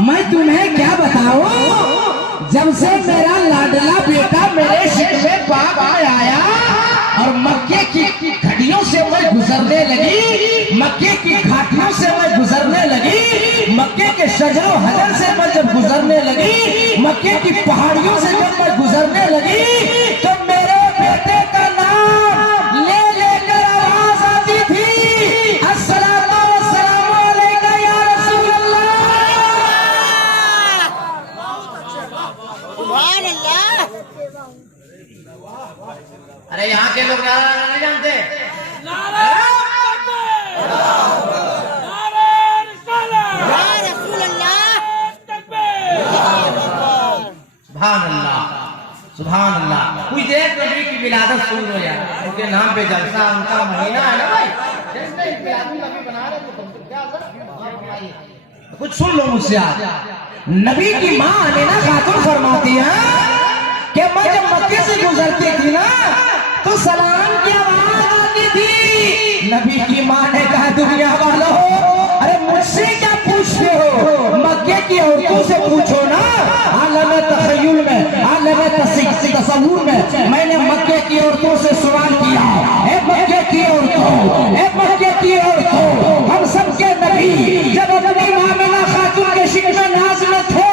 मैं तुम्हें क्या बताऊं, जब से मेरा लाडला बेटा मेरे शिकवे पाक में आया और मक्के की घड़ियों से मैं गुजरने लगी, मक्के की घाटियों से मैं गुजरने लगी, मक्के के शजरों हजर से मैं जब गुजरने लगी, मक्के की पहाड़ियों से जब मैं गुजरने लगी, तो मेरे बेटे का नाम ले लेकर आवाज आती थी, अस्सलाम अलैका या रसूल अल्लाह। सुभान अल्लाह। अरे यहाँ के लोग नहीं जानते। सुभान अल्लाह, सुभान अल्लाह। कुछ देर नबी की विलादत सुन लो यार, उनके नाम पे जलसा, उनका महीना है ना भाई, जैसे नबी बना रहे तो तुम क्या कुछ सुन लो मुझसे आज। नबी की माँ आमिना खातून फरमाती है कि मैं जब मक्के से गुजरती थी ना तो सलाम की आवाज आती थी। नबी की माँ ने कहा, दुनिया वालों, अरे मुझसे क्या पूछते हो, मक्के की औरतों से पूछो ना। आलम तखय्युल में, आलम तसव्वुर में मैंने मक्के की औरतों से सवाल किया, ए मक्के की औरतों, ए मक्के की औरतों, हम सबके नबी जब अपनी माँ आमिना खातून के शिकवे नाज में थे,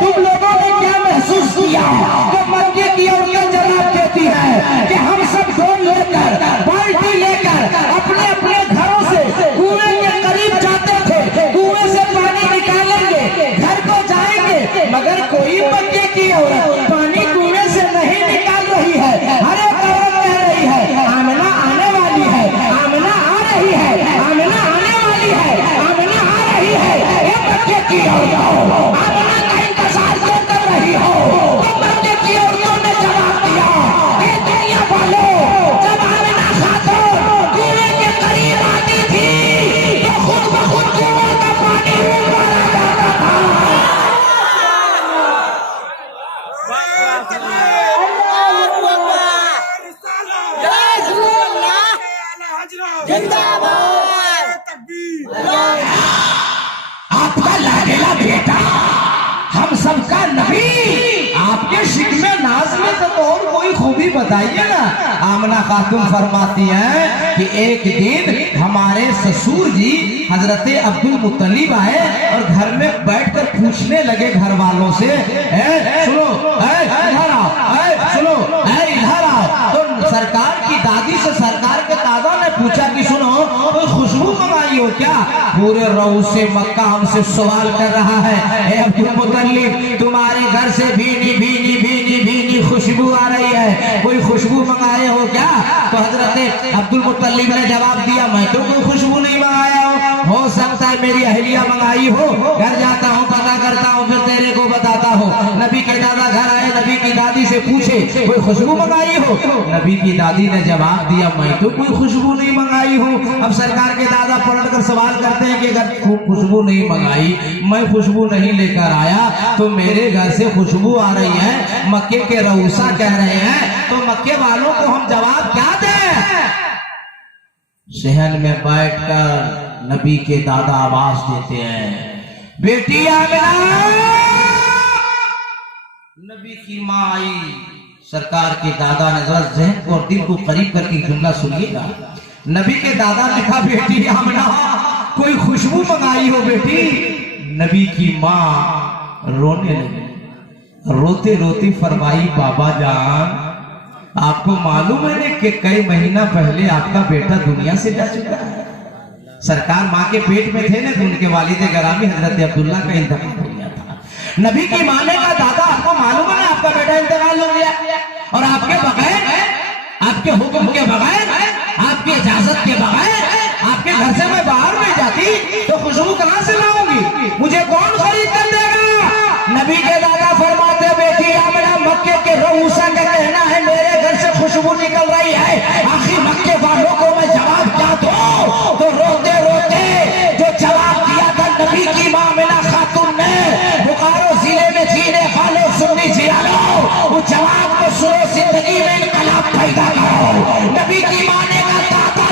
तुम लोगों ने क्या महसूस किया? तो मक्के की औरतें जवाब देती है कि हम सब ढोल लेकर, बाल्टी लेकर अपने अपने घरों से कुएं के करीब जाते थे, कुएं से पानी निकालेंगे, घर को जाएंगे, मगर कोई मक्के की औरत पानी कुएं से नहीं निकाल रही है। हर एक औरत कह रही है, आमिना आने वाली है, आमिना आ रही है, आमिना आने वाली है, आमिना आ रही है। ये मक्के की औरत आमिना का इंतजार क्यों कर रही हो? तो मक्के की औरतों ने जवाब दिया, ए दुनिया वालों, जब आमिना खातून कुएं के करीब आती थी तो खुद ब खुद कुएं का पानी ऊपर आ जाता था। आपका लाडला बेटा, हम सबका नबी, आपके शिकवे नाज में तो और कोई खूबी बताइए ना। आमिना खातून फरमाती हैं कि एक दिन हमारे ससुर जी हजरत अब्दुल मुत्तलिब आए और घर में बैठकर पूछने लगे घर वालों से, सुनो, इधर आओ, सुनो, इधर आओ। तो सरकार की दादी से सरकार के दादा ने पूछा कि सुनो, कोई खुशबू मंगाई हो क्या? पूरे रऊ से मक्का हमसे सवाल कर रहा है, ए अब्दुल मुत्तलिब, तुम्हारे घर से भीनी भीनी भीनी भीनी खुशबू आ रही है, कोई खुशबू मंगाए हो क्या? तो हजरत अब्दुल मुत्तलिब ने जवाब दिया, मैं तो कोई खुशबू नहीं मंगाया हो सकता है मेरी अहलिया मंगाई हो, घर जाता हूँ, पता करता हूँ, फिर तेरे को बताता हूँ। नबी के दादा घर आए, नबी की दादी से पूछे, कोई खुशबू मंगाई हो? नबी की दादी ने जवाब दिया, मैं तो कोई खुशबू नहीं मंगाई हूँ। अब सरकार के दादा पलट कर सवाल करते हैं कि अगर खुशबू नहीं मंगाई, मैं खुशबू नहीं लेकर आया, तो मेरे घर से खुशबू आ रही है, मक्के के रऊसा कह रहे हैं, तो मक्के वालों को हम जवाब क्या दें? शहर में बैठकर नबी के दादा आवाज देते हैं, बेटी आमिना। नबी की माँ आई, सरकार के दादा ने जरा जहन और दिल को करीब करके जुमला सुनिएगा। नबी के दादा ने कहा, बेटी आमिना, कोई खुशबू मंगाई हो बेटी? नबी की माँ रोने लगी, रोते रोते फरमाई, बाबा जान, आपको मालूम है कि कई महीना पहले आपका बेटा दुनिया से जा चुका है। सरकार माँ के पेट में थे ना, तो उनके वालिद गरामी हजरत अब्दुल्ला का इंतकाल हो गया था। नबी की माँ ने कहा, दादा आपको मालूम है आपका बेटा इंतकाल हो गया, और आपके बगैर, आपके हुक्म के बगैर, आपकी इजाजत के बगैर आपके घर से मैं बाहर नहीं जाती, तो खुशबू कहां से लाऊंगी? मुझे कौन खरीद कर देगा? नबी के दादा फरमाते, बेटी आमिना, मक्के के रऊसा का कहना है मेरे घर से खुशबू निकल रही है, आखिर मक्के वालों को मैं जवाब क्या दूं? तो रोते रोते जो जवाब दिया था नबी की माँ आमिना खातून ने, बोकारो जिले में जीने वाले सुन्नी जियालो, वो जवाब को सुनो, जिंदगी में इनकलाब पैदा करो। नबी की माँ ने कहा, दादा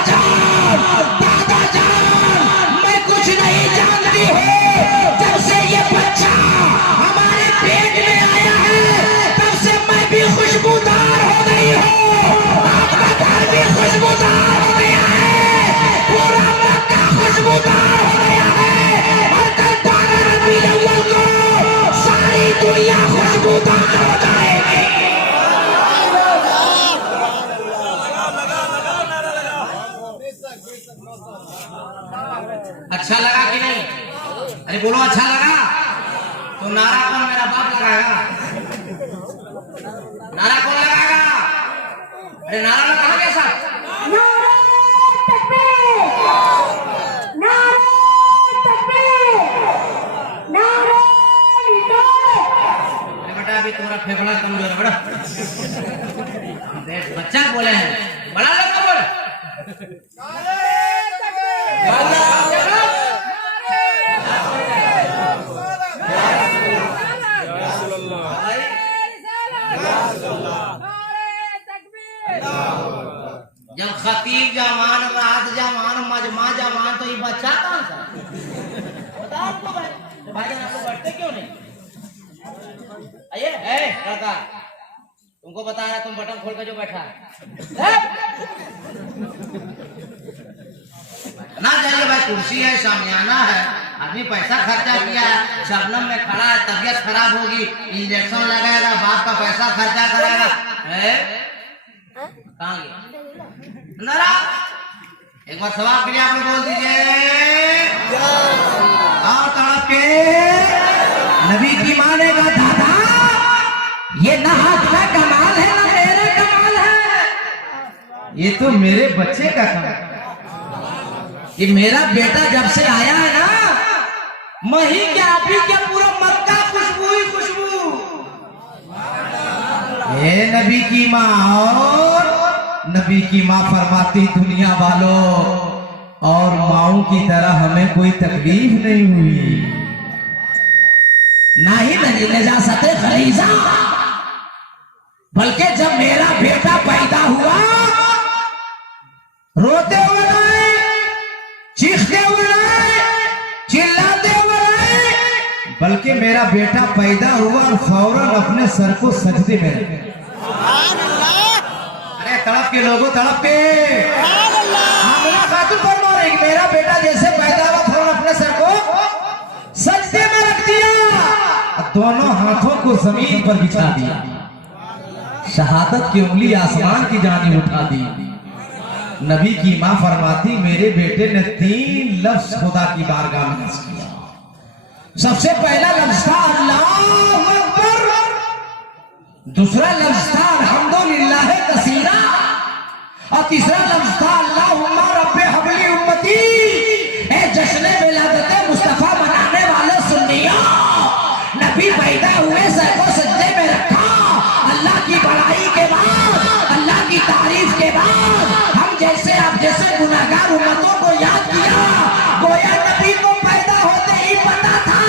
जान, मैं कुछ नहीं जानती हूँ, जब से अरे बोलो अच्छा लगा तो नारा कौन मेरा बाप लगाएगा? नारा कौन लगाएगा? अरे नारा लगा कैसा? बेटा अभी तुम्हारा फेफड़ा कमजोर है बड़ा। बच्चा बोले हैं बड़ा लोग को बोले जब खतीब जवान रात जवान मजमा जवान तो ये बच्चा कौन सा? बताओ आपको भाई आपको बैठते क्यों नहीं? आइए लड़का तुमको बता रहा तुम बटन खोल के जो बैठा ना जाइए भाई, कुर्सी है शामियाना है, आदमी पैसा खर्चा किया है, शबनम में खड़ा है, तबीयत खराब होगी, इंजेक्शन लगाएगा, बाप का पैसा खर्चा करेगा। कहाँ गया नारा? एक बार सवाल के लिए आप लोग बोल दीजिए और तड़प के नबी की मानेगा दादा, ये ना हाथ का कमाल है ना मेरे कमाल है, ये तो मेरे बच्चे का कमाल। ये मेरा बेटा जब से आया है ना, मही क्या अभी क्या पूरा मक्का खुशबू ही खुशबू। ये नबी की माँ और नबी की माँ फरमाती दुनिया वालों और माओ की तरह हमें कोई तकलीफ नहीं हुई, ना ही नजासत खलीजा, बल्कि जब मेरा बेटा पैदा हुआ रोते हुए नहीं, चीखते हुए नहीं, चिल्लाते हुए नहीं, बल्कि मेरा बेटा पैदा हुआ और फौरन अपने सर को सजदे में रखा। अरे तड़प के लोगों तड़प के आमिना खातून फरमा रही कि मेरा बेटा जैसे पैदा हुआ फौरन अपने सर को सजदे में रख दिया, दोनों हाथों को जमीन पर बिछा दिया, शहादत की उंगली आसमान की जानिब उठा दी। नबी की माँ फरमाती मेरे बेटे ने 3 लफ्ज खुदा की बारगाह में अर्ज किया। सबसे पहला लफ्ज था अल्लाहु अकबर, दूसरा लफ्ज था अल्हम्दुलिल्लाह कसीरा, और तीसरा लफ्ज था अल्लाहुम्मा रब्बे हबली उम्मती। ए जश्न विलादत मुस्तफा मनाने वाले सुन्नियों, नबी पैदा हुए सर को सजदे में रखा, अल्लाह की बड़ाई के बाद, अल्लाह की तारीफ के बाद हम जैसे आप जैसे गुनाहगार उम्मतों को याद किया। गोया नबी को पैदा होते ही पता था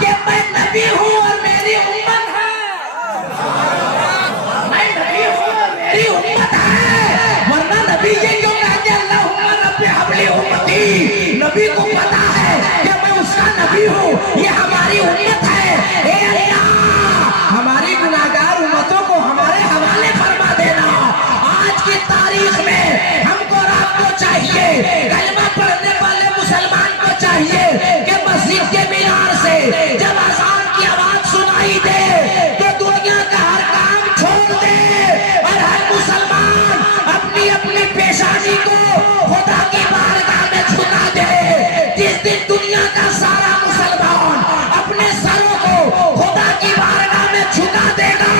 कि मैं नबी हूँ और मेरी उम्मत है, मैं नबी हूँ और मेरी उम्मत है। वरना नबी ये क्यों कहते अल्लाहुम्मा रब्बे हबली उम्मती? नबी को पता है कि मैं उसका नबी हूँ, ये हमारी उम्मत है। ए अल्लाह, हमारी गुनाहगार उम्मतों को हमारे हवाले फरमा देना। आज की तारीख में हमको और आपको चाहिए, कलमा पढ़ने वाले मुसलमान को चाहिए कि मस्जिद के मीनार से जब अज़ान की आवाज सुनाई दे तो दुनिया का हर काम छोड़ दे और हर मुसलमान अपनी अपनी पेशानी को खुदा की बारगाह में झुका दे। जिस दिन दुनिया का सारा मुसलमान अपने सरों को खुदा की बारगाह में झुका देगा,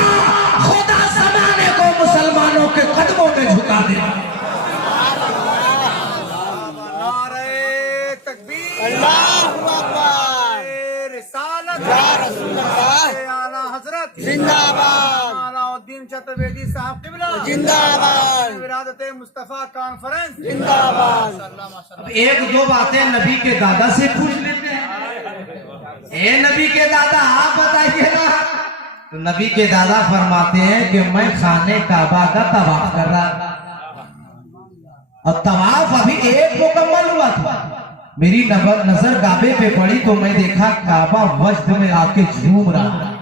खुदा ज़माने को मुसलमानों के कदमों में झुका देगा। जिंदाबाद चतुर्वेदी साहब किबला जिंदाबाद विरादत मुस्तफा कॉन्फ्रेंस जिंदाबाद। एक दो बातें नबी के दादा से पूछ लेते हैं। ए नबी के दादा आप बताइए ना। तो नबी के दादा फरमाते हैं कि मैं खाने काबा का तवाफ कर रहा था और तवाफ अभी एक मुकम्मल हुआ था, मेरी नजर काबे पे पड़ी तो मैं देखा काबा वजद में आके झूम रहा,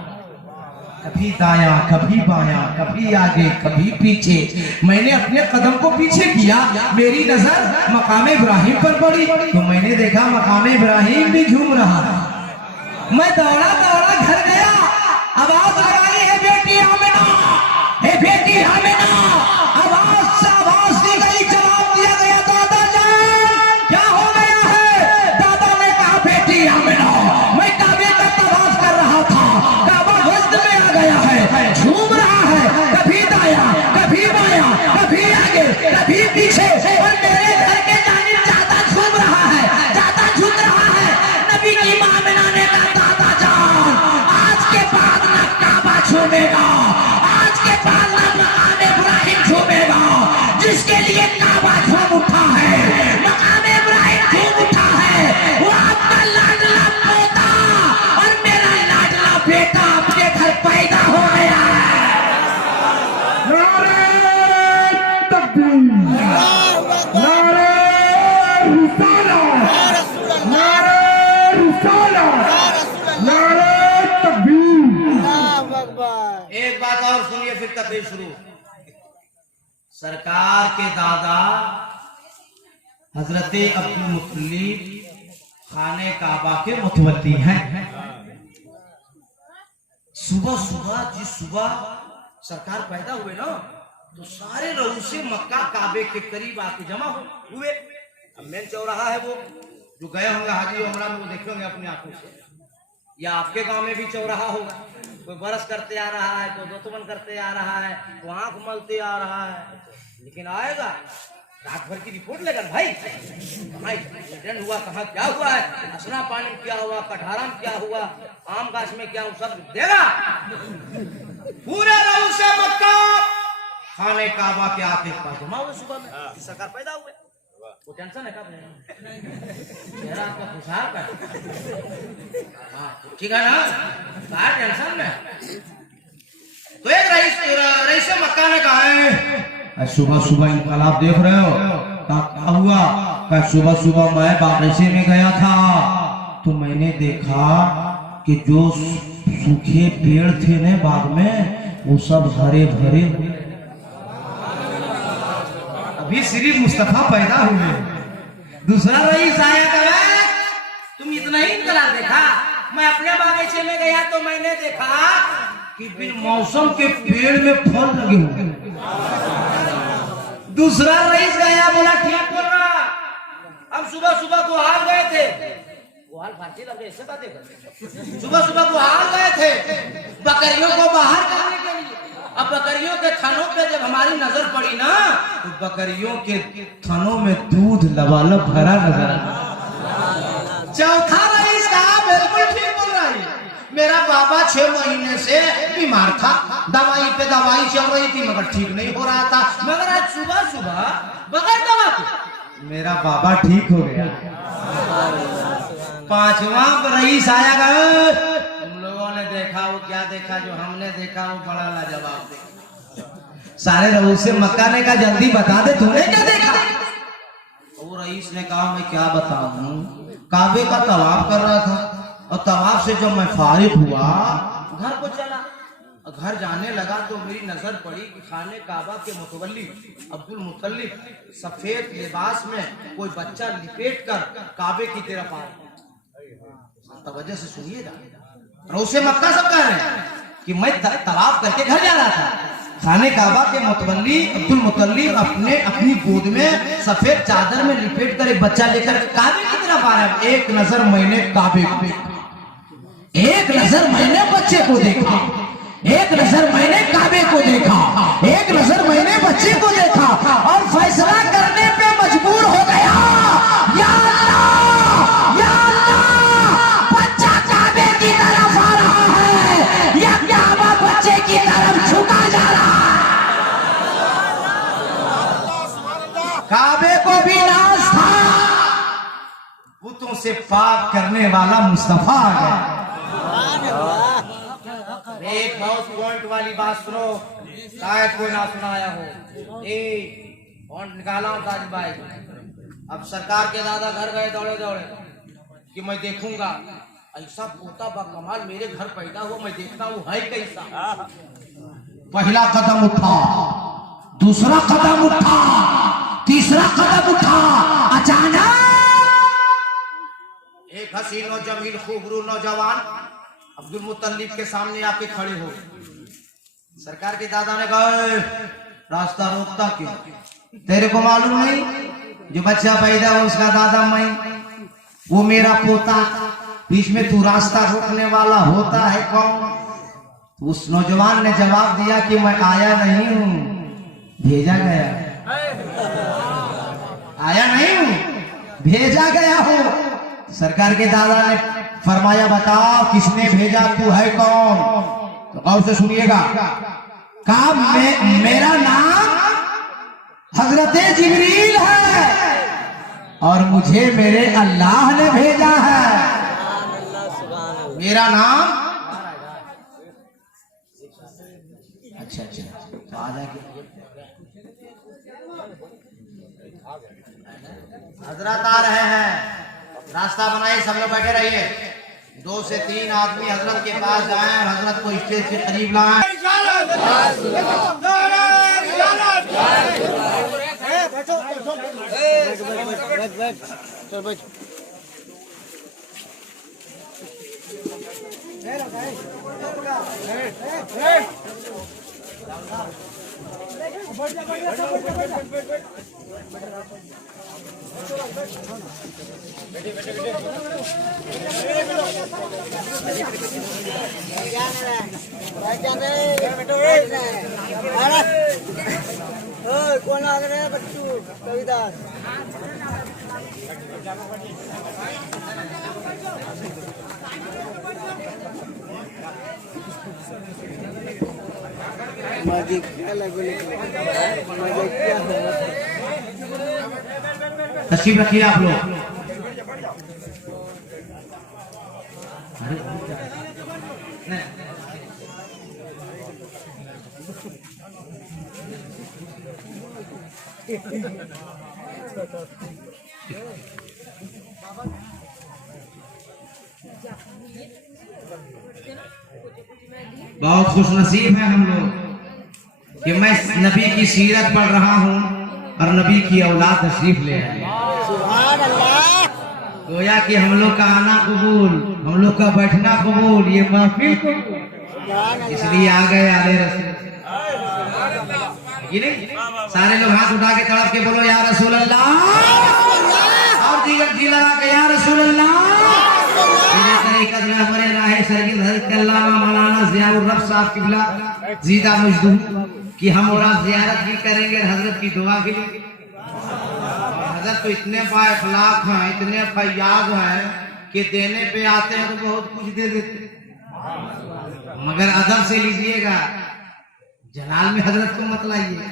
कभी दाया कभी बाया, कभी आगे कभी पीछे। मैंने अपने कदम को पीछे किया, मेरी नजर मकाम इब्राहिम पर पड़ी तो मैंने देखा मकाम इब्राहिम भी झूम रहा। मैं दौड़ा दौड़ा घर गया, आवाज लगाई है बेटी आमिना, हे बेटी आमिना। आवाज से आवाज दी गई, जवाब दिया गया दादा जान क्या हो गया है? दादा ने कहा बेटी आमिना फिर तकरीर शुरू। सरकार के दादा हजरत अब्दुल मुत्तलिब खाने काबा के मुतवल्ली हैं। सुबह सुबह जिस सुबह सरकार पैदा हुए ना, तो सारे रऊसे मक्का काबे के करीब आके जमा हुए। अब मेन चौराहा है वो, जो गए होंगे हाजी उमरा में वो देखे होंगे अपनी आंखों से, या आपके गांव में भी चौराहा होगा। कोई बरस करते आ रहा है, कोई दोतवन करते आ रहा है, कोई आंख मलते आ रहा है, लेकिन आएगा रात भर की रिपोर्ट लेकर भाई कहाँ एक्सीडेंट हुआ, कहाँ क्या हुआ है, असना पानी में क्या हुआ, कठारा में क्या हुआ, आम गाछ में क्या हुआ, सब देगा। पूरे रऊ से मक्का खाने काबा के आके पास जमा हुए सुबह में। सरकार पैदा हुए, वो टेंशन है कब चेहरा आपका खुशहाल का, हाँ ठीक है ना, क्या टेंशन में। तो एक रईस मक्का ने कहा है सुबह सुबह इनकलाब देख रहे हो, क्या हुआ? क्या सुबह सुबह मैं बागीचे में गया था तो मैंने देखा कि जो सूखे पेड़ थे ना बाग में, वो सब हरे भरे। अभी सिर्फ मुस्तफा पैदा हुए, दूसरा रईस आया था, तुम इतना ही इनकलाब देखा? मैं अपने बागीचे में गया तो मैंने देखा कि बिन मौसम के पेड़ में फल लगे हुए। दूसरा रईस गया, बोला ठीक बोल रहा। अब सुबह सुबह गुहार गए थे, गुहार फारसी लगे ऐसे बातें करते। सुबह सुबह गुहार गए थे बकरियों को बाहर करने के लिए। अब बकरियों के थनों पे जब हमारी नजर पड़ी ना, तो बकरियों के थनों में दूध लबालब भरा नजर आया। चौथा रईस कहा बिल्कुल ठीक बोल रहा है, मेरा बाबा 6 महीने से बीमार था, दवाई पे दवाई चल रही थी मगर ठीक नहीं हो रहा था, मगर आज सुबह सुबह बगैर दवा के मेरा बाबा ठीक हो गया। पांचवा रईस आया गया, तुम लोगों ने देखा वो क्या देखा, जो हमने देखा वो बड़ा लाजवाब देखा। सारे रईस से मक्का ने कहा जल्दी बता दे तूने क्या देखा? वो रईस ने कहा मैं क्या बताऊं, काबे का तवाफ कर रहा था और तवाफ से जब मैं फारिग हुआ घर को चला, घर जाने लगा तो मेरी नजर पड़ी कि खाने काबा के मुतवल्ली अब्दुल मुत्तलिब सफेद लिबास में कोई बच्चा लिपेट कर काबे की तरफ आ रहा। तवज्जो से सुनिएगा, रऊसे मक्का सब कह रहे हैं कि मैं तवाफ करके घर जा रहा था, खाने काबा के मुतवल्ली अब्दुल मुत्तलिब अपनी गोद में सफेद चादर में लिपेट कर एक बच्चा लेकर काबे की तरफ आ रहा है। एक नजर मैंने काबे को देखा, एक नजर मैंने बच्चे को देखा, एक नजर मैंने काबे को देखा, एक नजर मैंने बच्चे को देखा और फैसला करने पे मजबूर हो गया, या अल्लाह, या अल्लाह, बच्चा काबे की तरफ आ रहा है या काबा बच्चे की तरफ झुका जा रहा है। काबे को भी नाज था, बुतों से पाक करने वाला मुस्तफा आ गया। एक बहुत पॉइंट वाली बात सुनो, शायद कोई ना सुनाया हो। पॉइंट निकाला हूं ताज भाई। अब सरकार के दादा घर गए दौड़े दौड़े कि मैं देखूंगा ऐसा पोता बा कमाल मेरे घर पैदा हुआ, मैं देखता हूँ है कैसा। पहला कदम उठा, दूसरा कदम उठा, तीसरा कदम उठा, अचानक एक हसीन और जमील खूबरू नौजवान अब्दुल मुत्तलिब के सामने आके खड़े हो। सरकार के दादा ने कहा रास्ता रोकता क्यों? तेरे को मालूम नहीं जो बच्चा पैदा हो उसका दादा मैं, वो मेरा पोता, बीच में तू रास्ता रोकने वाला होता है कौन? उस नौजवान ने जवाब दिया कि मैं आया नहीं हूं, भेजा गया। आया नहीं हूं, भेजा गया हूं। सरकार के दादा ने फरमाया बताओ किसने भेजा, तू है कौन? तो गौर से सुनिएगा। कहा मेरा नाम हजरत जिब्रील है और मुझे मेरे अल्लाह ने भेजा है। मेरा नाम अच्छा तो आधा हजरत आ रहे हैं, रास्ता बनाए, सब लोग बैठे रहिए। 2 से 3 आदमी हजरत के पास जाए और हजरत को स्टेज के करीब लाए। कौन आ रहे हैं बच्चू कविदास माजिक अलग माजिक क्या है तशरीफ रखिए आप लोग। नहीं। बहुत खुश नसीब है हम लोग कि मैं नबी की सीरत पढ़ रहा हूँ और नबी की औलाद तशरीफ ले आए। सुभान अल्लाह गोया कि हम लोग का आना कबूल, हम लोग का बैठना कबूल, ये महफिल कबूल, सुभान अल्लाह इसलिए आ गए आले रसूल। ये नहीं सारे लोग हाथ उठा के तड़प के बोलो या रसूल अल्लाह, और दीगर जी लगा के या रसूल अल्लाह। हमारे राहे सरगिल हज़रत अल्लामा मौलाना ज़ियाउर रब साहब किबला जीदा मजदूर कि हम और आप ज़ियारत भी करेंगे, हजरत की दुआ भी लेंगे। हजरत तो इतने बाइखलाक हैं, इतने फैयाज हैं कि देने पे आते हैं तो बहुत कुछ दे देते, मगर अदब से लीजिएगा, जलाल में हजरत को मत लाइए।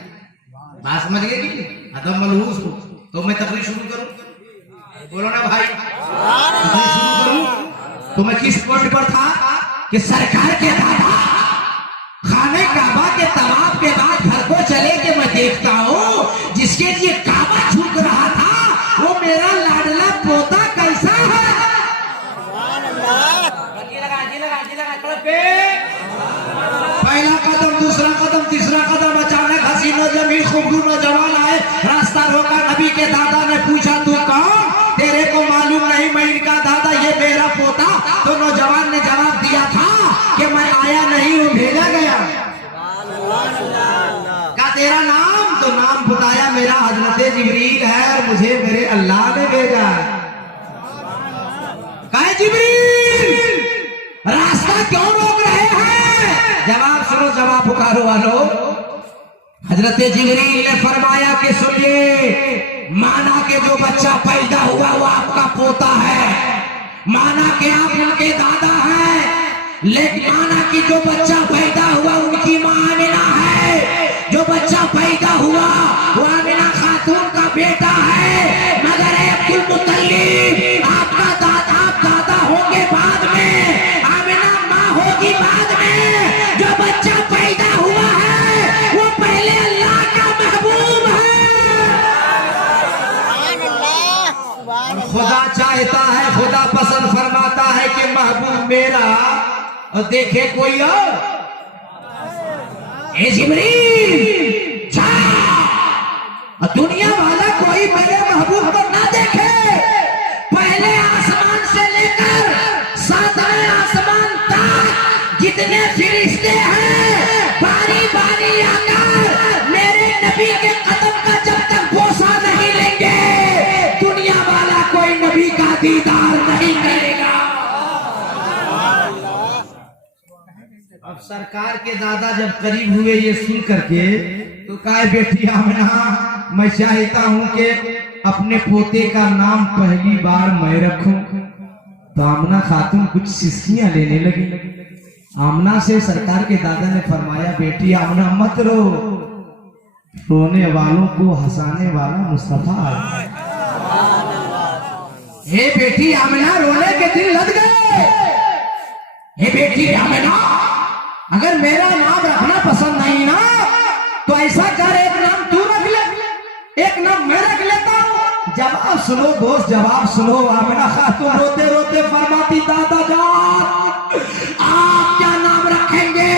बात समझ गए कि अदब मलहूस हो। तो मैं तकरीर शुरू करूं, बोलो ना भाई, तकरीर शुरू करूं। तो मैं किस पॉइंट पर था कि सरकार के दादा खाने काबा के तवाफ के बाद घर को चले के मैं देखता हूँ जिसके लिए काबा झुक रहा था वो मेरा लाडला पोता कैसा है। पहला कदम, दूसरा कदम, तीसरा कदम, अचानक हसीन जमीन खूबसूरत नौजवान आए, रास्ता रोका। नबी के दादा ने पूछा तू कौन? तेरे को मालूम नहीं मैं इनका दादा, ये मेरा पोता। तो नौजवान ने जवाब दिया था कि मैं आया नहीं हूँ, भेजा गया। क्या तेरा नाम? तो नाम बताया मेरा हजरत जिब्रील है और मुझे मेरे अल्लाह ने भेजा है। कहे जिब्रील रास्ता क्यों रोक रहे हैं? जवाब सुनो, जवाब पुकारो वालो। हजरत जिब्रील ने फरमाया कि सुनिए, माना के जो बच्चा पैदा हुआ वो आपका पोता है, माना कि आप उनके दादा हैं, लेकिन माना कि जो बच्चा पैदा हुआ उनकी मां आमिना है, जो बच्चा पैदा हुआ वो आमिना खातून का बेटा है, मगर अब्दुल मुत्तलिब आपका दादा, आप दादा होंगे बाद में, आमिना मां होगी बाद में। जो बच्चा पैदा हुआ है वो पहले अल्लाह का महबूब है। खुदा चाहता है, खुदा पसंद फरमाता है कि महबूब मेरा और देखे कोई और। ए जिब्रील जा, दुनिया वाला कोई मेरे महबूब को ना देखे, पहले आसमान से लेकर सातवें आसमान तक जितने फरिश्ते हैं बारी बारी आकर मेरे नबी के कदम का जब तक बोसा नहीं लेंगे दुनिया वाला कोई नबी का दीदार नहीं करेगा। अब सरकार के दादा जब करीब हुए ये सुन करके तो कहा बेटी आमिना, मैं चाहता हूँ कि अपने पोते का नाम पहली बार मैं रखूं। तो आमना खातून कुछ सिस्कियां लेने लगी। आमना से सरकार के दादा ने फरमाया बेटी आमना मत रो, रोने वालों को हंसाने वाला मुस्तफा है। हे बेटी आमिना, रोने के दिन लग गए। हे बेटी आमिना, अगर मेरा नाम रखना पसंद नहीं ना तो ऐसा कर, एक नाम तू रख ले, एक नाम मैं रख लेता हूँ। जवाब सुनो दोस्त, जवाब सुनो। आमिना खातून रोते रोते फरमाती दादा जान आप क्या नाम रखेंगे?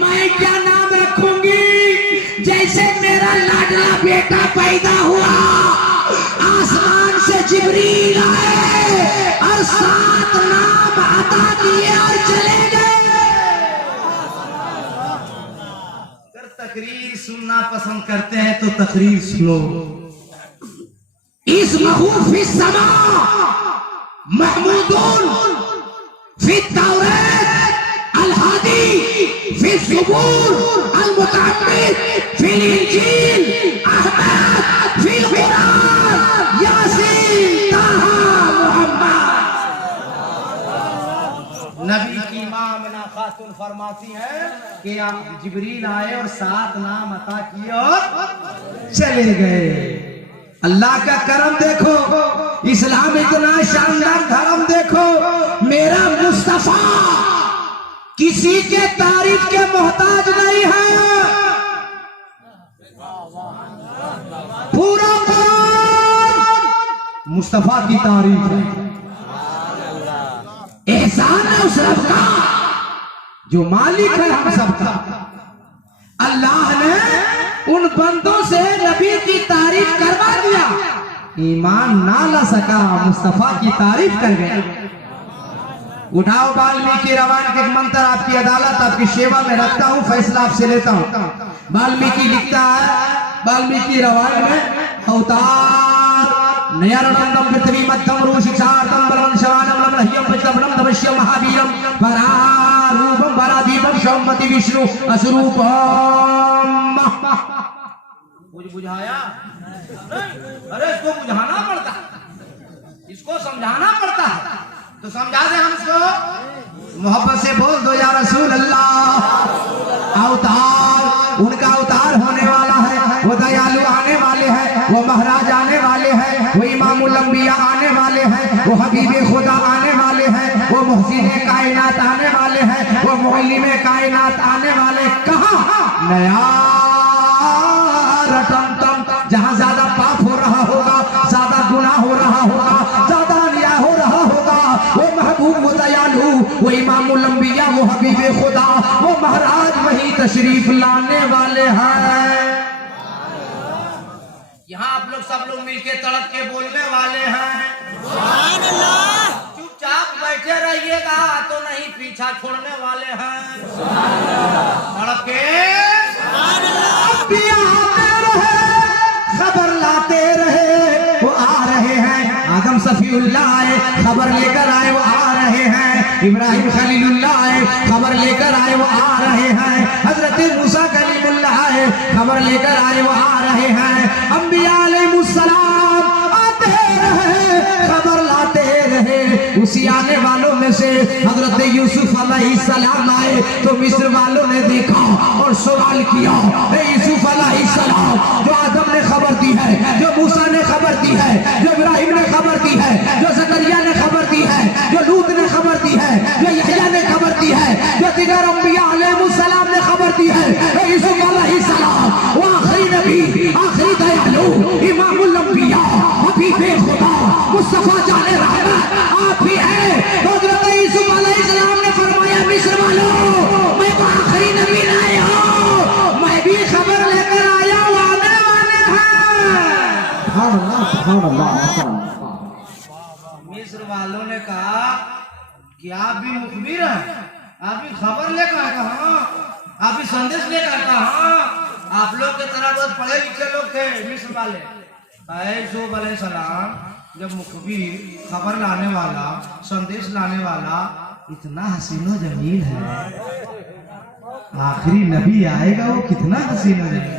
मैं बेटा पैदा हुआ, आसमान से जिब्रील आए और 7 नाम अता किए और चले गए। अगर तकरीर सुनना पसंद करते हैं तो तकरीर सुनो। इस महूफी समा महमूदुन फी तौरात अल-हादी फी ज़ुबूर अल-मुतअम्मिद फी इंजील अहमद फी कुरान यासीन ताहा मुहम्मद। नबी की मां आमिना खातून फरमाती है कि आप जिब्रील आए और 7 नाम अता किए और चले गए। अल्लाह का करम देखो, इस्लाम इतना शानदार धर्म देखो। मेरा मुस्तफा किसी के तारीफ के मोहताज नहीं है। पूरा कुरान मुस्तफा की तारीफ है। एहसान है उस रब का जो मालिक है हम सबका। अल्लाह ने उन बंदों से नबी की तारीफ करवा दिया, ईमान ना ला सका, मुस्तफा की तारीफ कर गया। उठाओ वाल्मीकि रामायण के मंत्र, आपकी अदालत आपकी सेवा में रखता हूँ, फैसला आपसे लेता हूँ। वाल्मीकि लिखता है वाल्मीकि रामायण में, अवतार नयरणम पृथ्वी मध्यम रूषिक्षार्थम बलवं शवानम लम्लह्यम पचतमनम तपस्यम महावीरम परारूपम परादीपम शौमति विष्णु असरूपम। कुछ बुझाया? अरे इसको बुझाना पड़ता, इसको समझाना पड़ता है, तो समझा दे हम इसको। मोहब्बत से बोल दो या रसूल अल्लाह। अवतार उनका अवतार होने वाला है, वो दयालु आने वाले हैं, वो महाराज आने वाले हैं, वो इमामुल अंबिया आने वाले हैं, वो हबीबे खुदा आने वाले हैं, वो मुहसिने कायनात आने वाले हैं, वो मुअल्लिमे कायनात आने वाले। कहाँ? नया रटम, जहाँ ज्यादा पाप हो रहा होगा, ज्यादा गुनाह हो रहा होगा, ज्यादा अन्याय हो रहा होगा, वो महबूब, वो दयालु, वो इमामुल अंबिया, वो हबीबे खुदा, वो महाराज वही तशरीफ लाने वाले हैं। यहाँ आप लोग सब लोग मिलके तड़प के बोलने वाले हैं। चुपचाप बैठे रहिएगा तो नहीं, पीछा छोड़ने वाले हैं। तड़प के खबर लाते रहे, वो आ रहे हैं। आदम सफीउल्लाह आए, खबर लेकर आए, वो आ रहे हैं। इब्राहिम खलीलुल्लाह आए, खबर लेकर आए, वो आ रहे हैं। हजरत मूसा कलीमुल्लाह आए, खबर लेकर आए, वो आ रहे हैं। अंबिया अलैहिस्सलाम आते रहे, खबर लाते रहे। उसी आने वालों में से हजरत यूसुफ अलैहिस्सलाम आए, तो मिस्र वालों ने देखा और सवाल किया, यूसुफ अलैहिस्सलाम, जो आदम ने खबर दी है, जो मूसा ने खबर दी है, जो इब्राहिम ने खबर दी है, जो जकरिया ने खबर दी है, जो लूत ने खबर दी है, जो यहया ने खबर दी है, जो दीगर अंबिया अलैहिस्सलाम ने खबर दी है, यूसुफ अलैहिस्सलाम वो आखिरी नबी, आखिरी दयालु, इमामुल अंबिया, हबीबे खुदा, मुस्तफा जाने रहमत आप ही हैं। हजरत यूसुफ अलैहिस्सलाम ने फरमाया, मिस्र वालों, मैं तो आखिरी नबी लाए हूं, मैं भी खबर लेकर आया हूं, आने वाले हैं। मिस्र वालों ने कहा कि आप भी मुखबिर हैं, आप भी खबर लेकर आए, कहा आप भी संदेश लेकर, कहा आप लोग की तरह बहुत पढ़े लिखे लोग थे मिस्र वाले। यूसुफ अलैहिस्सलाम जब मुखबिर, खबर लाने वाला, संदेश लाने वाला, इतना हसीनो जमील है, आखिरी नबी आएगा, वो कितना हसीनो जमील।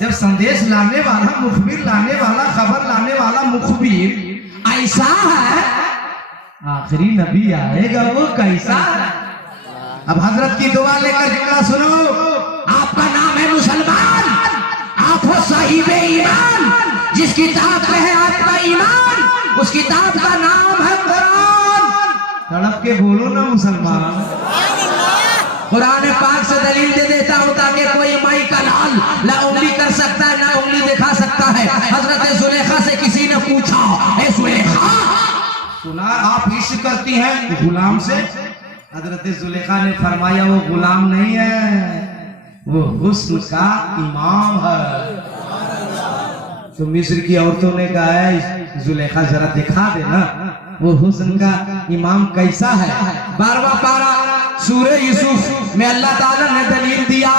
जब संदेश लाने वाला, मुखबिर लाने वाला, खबर लाने वाला मुखबिर ऐसा है, आखिरी नबी आएगा, वो कैसा है। अब हजरत की दुआ लेकर जुमला सुनो। आपका नाम है मुसलमान, आप हो साहिबे ईमान, जिस किताब में है आपका ईमान, उस किताब का नाम है कुरान। तड़प के बोलो ना मुसलमान। कुरान पाक से दलील दे देता हूँ ताकि कोई माई का लाल ना उंगली कर सकता है, ना उंगली दिखा सकता है। हजरत जुलेखा से किसी ने पूछा, ए जुलेखा, सुना आप इश्क करती हैं गुलाम से? हजरत जुलेखा ने फरमाया, वो गुलाम नहीं है, वो हुस्न का इमाम है। तो मिस्र की औरतों ने कहा है जुलेखा जरा दिखा दे ना वो हुस्न का इमाम कैसा है। 12वां पारा सूरह यूसुफ में अल्लाह ताला ने दलील दिया,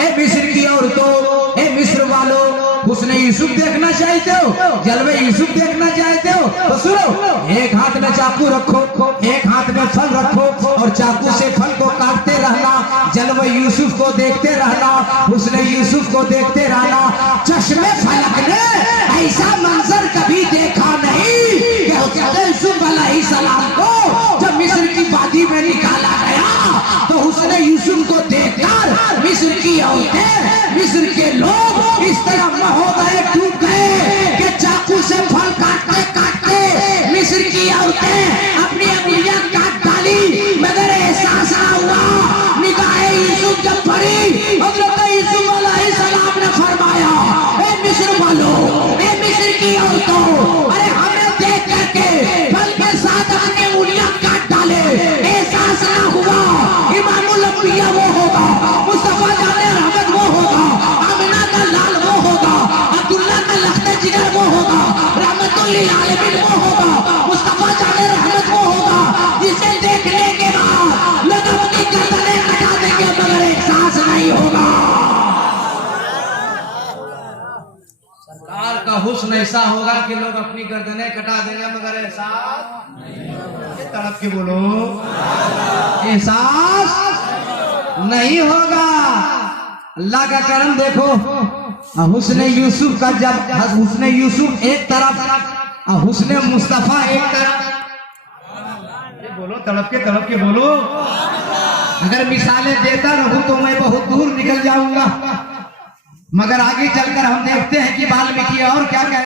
ए मिस्र की औरतों, ए मिस्र वालों, हुस्न यूसुफ देखना चाहते हो, जलवे यूसुफ देखना चाहते हो तो सुनो, एक हाथ में चाकू रखो, एक हाथ में फल रखो और चाकू से फल को काटते रहना, जलवे यूसुफ को देखते रहना, हुस्न यूसुफ को देखते रहना। चश्मे फलक ने ऐसा मंजर कभी देखा नहीं कि हुस्न यूसुफ अलैहिस्सलाम को जब मिस्र की वादी में निकाला गया तो हुस्न यूसुफ को देखकर मिस्र की औरतें, मिस्र के लोग इस तरह हो गए, डूब गए कि चाकू से फल काटते काटते मिस्र की औरतें अपनी अंगुलियां काट डाली, मगर एहसास ना हुआ। निगाहे यूसुफ जब पड़ी, हज़रत यूसुफ अलैहिस्सलाम ने फरमाया, ए मिस्र वालों, ए मिस्र की औरतों, अरे हमें देख करके फल के साथ अपनी अंगुलियां काट डाले, एहसास ना हुआ। इमामुल अंबिया वो होगा, मुस्तफा जाने रहमत वो होगा, आमिना का लाल वो होगा, अब्दुल्ला का लख्ते जिगर वो होगा, रहमतुल लिल आलमीन वो होगा, मुस्तफा जाने रहमत वो होगा, जिसे देखने के बाद लोग अपनी गर्दनें कटा देंगे मगर एहसास नहीं होगा। सरकार का हुस्न ऐसा होगा कि लोग अपनी गर्दनें कटा देंगे मगर एहसास नहीं होगा। तड़प के बोलो, एहसास नहीं होगा। अल्लाह का करम देखो, हुस्न यूसुफ का जब हुस्न यूसुफ एक तरफ और हुस्न मुस्तफा एक तरफ, बोलो तड़प के बोलो। अगर मिसालें देता रहूं तो मैं बहुत दूर निकल जाऊंगा, मगर आगे चलकर हम देखते हैं कि वाल्मीकि और क्या कहते हैं।